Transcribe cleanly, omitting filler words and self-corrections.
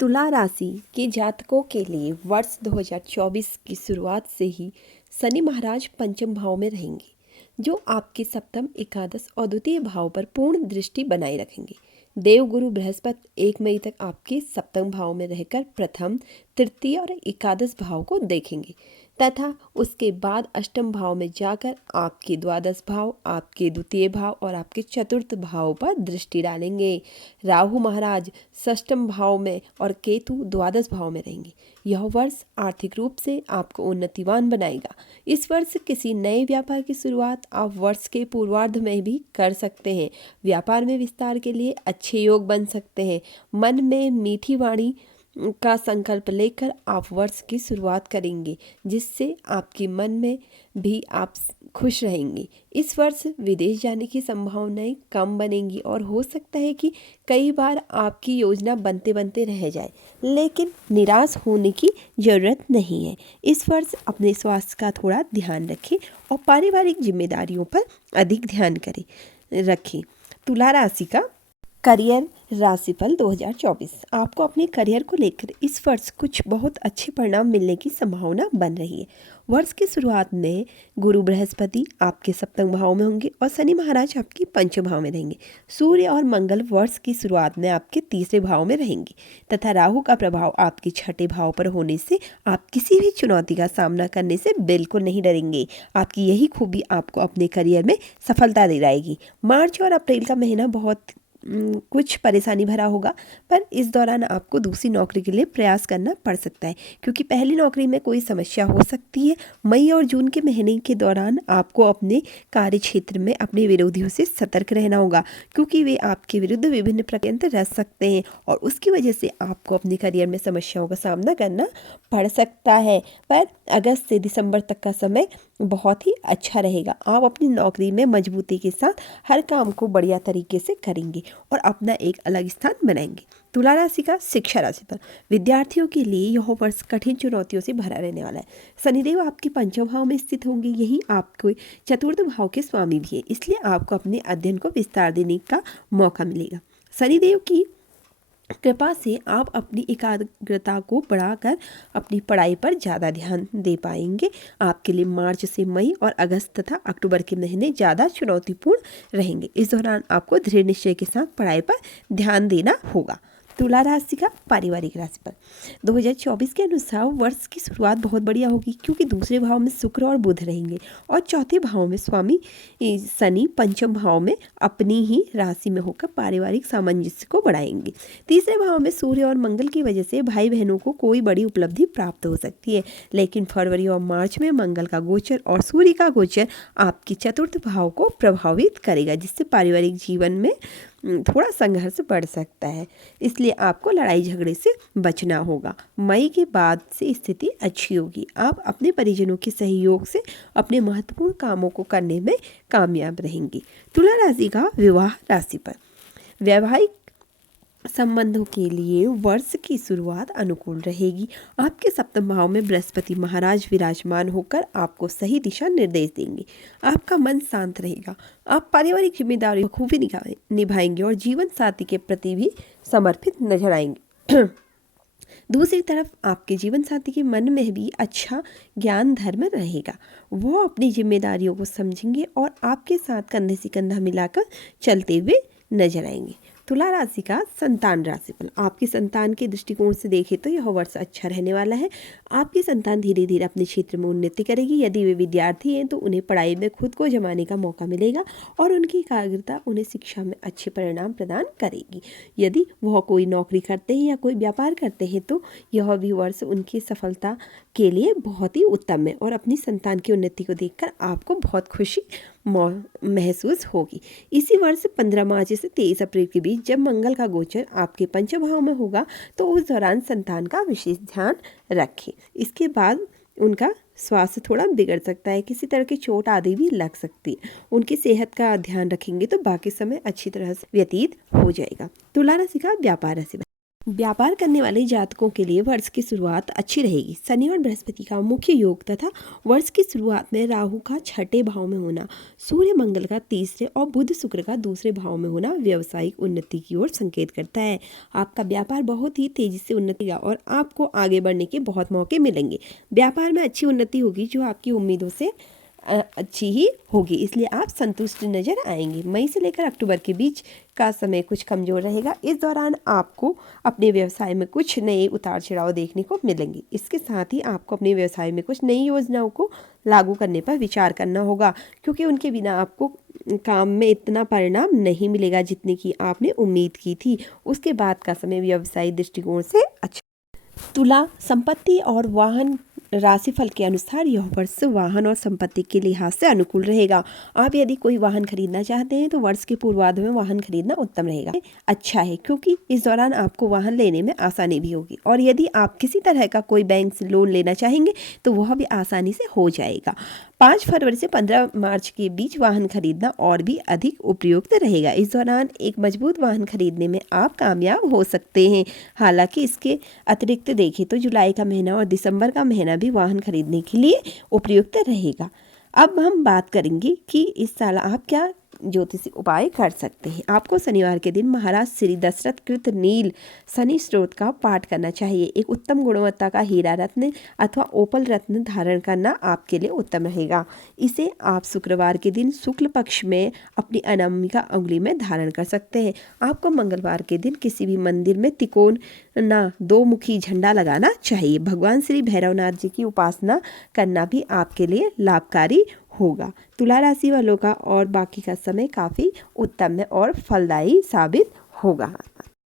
तुला राशि के जातकों के लिए वर्ष 2024 की शुरुआत से ही शनि महाराज पंचम भाव में रहेंगे, जो आपके सप्तम, एकादश और द्वितीय भाव पर पूर्ण दृष्टि बनाए रखेंगे। देवगुरु बृहस्पति 1 मई तक आपके सप्तम भाव में रहकर प्रथम, तृतीय और एकादश भाव को देखेंगे तथा उसके बाद अष्टम भाव में जाकर आपके द्वादश भाव, आपके द्वितीय भाव और आपके चतुर्थ भाव पर दृष्टि डालेंगे। राहु महाराज षष्ठम भाव में और केतु द्वादश भाव में रहेंगे। यह वर्ष आर्थिक रूप से आपको उन्नतिवान बनाएगा। इस वर्ष किसी नए व्यापार की शुरुआत आप वर्ष के पूर्वार्ध में भी कर सकते हैं। व्यापार में विस्तार के लिए अच्छे योग बन सकते हैं। मन में मीठी वाणी का संकल्प लेकर आप वर्ष की शुरुआत करेंगे, जिससे आपके मन में भी आप खुश रहेंगे। इस वर्ष विदेश जाने की संभावनाएं कम बनेंगी और हो सकता है कि कई बार आपकी योजना बनते बनते रह जाए, लेकिन निराश होने की ज़रूरत नहीं है। इस वर्ष अपने स्वास्थ्य का थोड़ा ध्यान रखें और पारिवारिक जिम्मेदारियों पर अधिक ध्यान रखें। तुला राशि का करियर राशिफल 2024। आपको अपने करियर को लेकर इस वर्ष कुछ बहुत अच्छे परिणाम मिलने की संभावना बन रही है। वर्ष की शुरुआत में गुरु बृहस्पति आपके सप्तम भाव में होंगे और शनि महाराज आपके पंचम भाव में रहेंगे। सूर्य और मंगल वर्ष की शुरुआत में आपके तीसरे भाव में रहेंगे तथा राहु का प्रभाव आपके छठे भाव पर होने से आप किसी भी चुनौती का सामना करने से बिल्कुल नहीं डरेंगे। आपकी यही खूबी आपको अपने करियर में सफलता दिलाएगी। मार्च और अप्रैल का महीना बहुत कुछ परेशानी भरा होगा, पर इस दौरान आपको दूसरी नौकरी के लिए प्रयास करना पड़ सकता है, क्योंकि पहली नौकरी में कोई समस्या हो सकती है। मई और जून के महीने के दौरान आपको अपने कार्य क्षेत्र में अपने विरोधियों से सतर्क रहना होगा, क्योंकि वे आपके विरुद्ध विभिन्न प्रकार रह सकते हैं और उसकी वजह से आपको अपने करियर में समस्याओं का सामना करना पड़ सकता है। पर अगस्त से दिसंबर तक का समय बहुत ही अच्छा रहेगा। आप अपनी नौकरी में मजबूती के साथ हर काम को बढ़िया तरीके से करेंगे और अपना एक अलग स्थान बनाएंगे। तुला राशि का शिक्षा राशि पर विद्यार्थियों के लिए यह वर्ष कठिन चुनौतियों से भरा रहने वाला है। शनिदेव आपके पंचम भाव में स्थित होंगे, यही आपको चतुर्थ भाव के स्वामी भी है, इसलिए आपको अपने अध्ययन को विस्तार देने का मौका मिलेगा। शनिदेव की कृपा से आप अपनी एकाग्रता को बढ़ाकर अपनी पढ़ाई पर ज़्यादा ध्यान दे पाएंगे। आपके लिए मार्च से मई और अगस्त तथा अक्टूबर के महीने ज़्यादा चुनौतीपूर्ण रहेंगे। इस दौरान आपको दृढ़ निश्चय के साथ पढ़ाई पर ध्यान देना होगा। तुला राशि का पारिवारिक राशि पर 2024 के अनुसार वर्ष की शुरुआत बहुत बढ़िया होगी, क्योंकि दूसरे भाव में शुक्र और बुध रहेंगे और चौथे भाव में स्वामी शनि पंचम भाव में अपनी ही राशि में होकर पारिवारिक सामंजस्य को बढ़ाएंगे। तीसरे भाव में सूर्य और मंगल की वजह से भाई बहनों को कोई बड़ी उपलब्धि प्राप्त हो सकती है, लेकिन फरवरी और मार्च में मंगल का गोचर और सूर्य का गोचर आपके चतुर्थ भाव को प्रभावित करेगा, जिससे पारिवारिक जीवन में थोड़ा संघर्ष बढ़ सकता है। इसलिए आपको लड़ाई झगड़े से बचना होगा। मई के बाद से स्थिति अच्छी होगी। आप अपने परिजनों के सहयोग से अपने महत्वपूर्ण कामों को करने में कामयाब रहेंगे। तुला राशि का विवाह राशि पर वैवाहिक संबंधों के लिए वर्ष की शुरुआत अनुकूल रहेगी। आपके सप्तम भाव में बृहस्पति महाराज विराजमान होकर आपको सही दिशा निर्देश देंगे। आपका मन शांत रहेगा। आप पारिवारिक जिम्मेदारियों को खूबी निभाएंगे और जीवन साथी के प्रति भी समर्पित नजर आएंगे। दूसरी तरफ आपके जीवन साथी के मन में भी अच्छा ज्ञान धर्म रहेगा। वो अपनी जिम्मेदारियों को समझेंगे और आपके साथ कंधे से कंधा मिलाकर चलते हुए नजर आएंगे। तुला राशि का संतान राशिफल आपकी संतान के दृष्टिकोण से देखें तो यह वर्ष अच्छा रहने वाला है। आपकी संतान धीरे धीरे अपने क्षेत्र में उन्नति करेगी। यदि वे विद्यार्थी हैं तो उन्हें पढ़ाई में खुद को जमाने का मौका मिलेगा और उनकी एकाग्रता उन्हें शिक्षा में अच्छे परिणाम प्रदान करेगी। यदि वह कोई नौकरी करते हैं या कोई व्यापार करते हैं तो यह भी वर्ष उनकी सफलता के लिए बहुत ही उत्तम है और अपनी संतान की उन्नति को देखकर आपको बहुत खुशी महसूस होगी। इसी वर्ष 15 मार्च से 23 अप्रैल के बीच जब मंगल का गोचर आपके पंचम भाव में होगा तो उस दौरान संतान का विशेष ध्यान रखें। इसके बाद उनका स्वास्थ्य थोड़ा बिगड़ सकता है, किसी तरह की चोट आदि भी लग सकती है। उनकी सेहत का ध्यान रखेंगे तो बाकी समय अच्छी तरह से व्यतीत हो जाएगा। तुला राशि का व्यापार राशि व्यापार करने वाले जातकों के लिए वर्ष की शुरुआत अच्छी रहेगी। शनि और बृहस्पति का मुख्य योग तथा वर्ष की शुरुआत में राहु का छठे भाव में होना, सूर्य मंगल का तीसरे और बुध शुक्र का दूसरे भाव में होना व्यावसायिक उन्नति की ओर संकेत करता है। आपका व्यापार बहुत ही तेजी से उन्नति और आपको आगे बढ़ने के बहुत मौके मिलेंगे। व्यापार में अच्छी उन्नति होगी जो आपकी उम्मीदों से अच्छी ही होगी, इसलिए आप संतुष्ट नजर आएंगे। मई से लेकर अक्टूबर के बीच का समय कुछ कमजोर रहेगा। इस दौरान आपको अपने व्यवसाय में कुछ नए उतार चढ़ाव देखने को मिलेंगे। इसके साथ ही आपको अपने व्यवसाय में कुछ नई योजनाओं को लागू करने पर विचार करना होगा, क्योंकि उनके बिना आपको काम में इतना परिणाम नहीं मिलेगा जितने की आपने उम्मीद की थी। उसके बाद का समय व्यवसायिक दृष्टिकोण से अच्छा। तुला, संपत्ति और वाहन राशिफल के अनुसार यह वर्ष वाहन और संपत्ति के लिहाज से अनुकूल रहेगा। आप यदि कोई वाहन खरीदना चाहते हैं तो वर्ष के पूर्वार्ध में वाहन खरीदना उत्तम रहेगा, अच्छा है, क्योंकि इस दौरान आपको वाहन लेने में आसानी भी होगी। और यदि आप किसी तरह का कोई बैंक से लोन लेना चाहेंगे तो वह भी आसानी से हो जाएगा। 5 फरवरी से 15 मार्च के बीच वाहन खरीदना और भी अधिक उपयुक्त रहेगा। इस दौरान एक मजबूत वाहन खरीदने में आप कामयाब हो सकते हैं। हालांकि इसके अतिरिक्त देखें तो जुलाई का महीना और दिसंबर का महीना भी वाहन खरीदने के लिए उपयुक्त रहेगा। अब हम बात करेंगे कि इस साल आप क्या ज्योतिषी उपाय कर सकते हैं। आपको शनिवार के दिन महाराज श्री दशरथ कृत नील शनि स्त्रोत का पाठ करना चाहिए। एक उत्तम गुणवत्ता का हीरा रत्न अथवा ओपल रत्न धारण करना आपके लिए उत्तम रहेगा। इसे आप शुक्रवार के दिन शुक्ल पक्ष में अपनी अनामिका अंगुली में धारण कर सकते हैं। आपको मंगलवार के दिन किसी भी मंदिर में तिकोना 2 मुखी झंडा लगाना चाहिए। भगवान श्री भैरवनाथ जी की उपासना करना भी आपके लिए लाभकारी होगा। तुला राशि वालों का और बाकी का समय काफ़ी उत्तम है और फलदायी साबित होगा।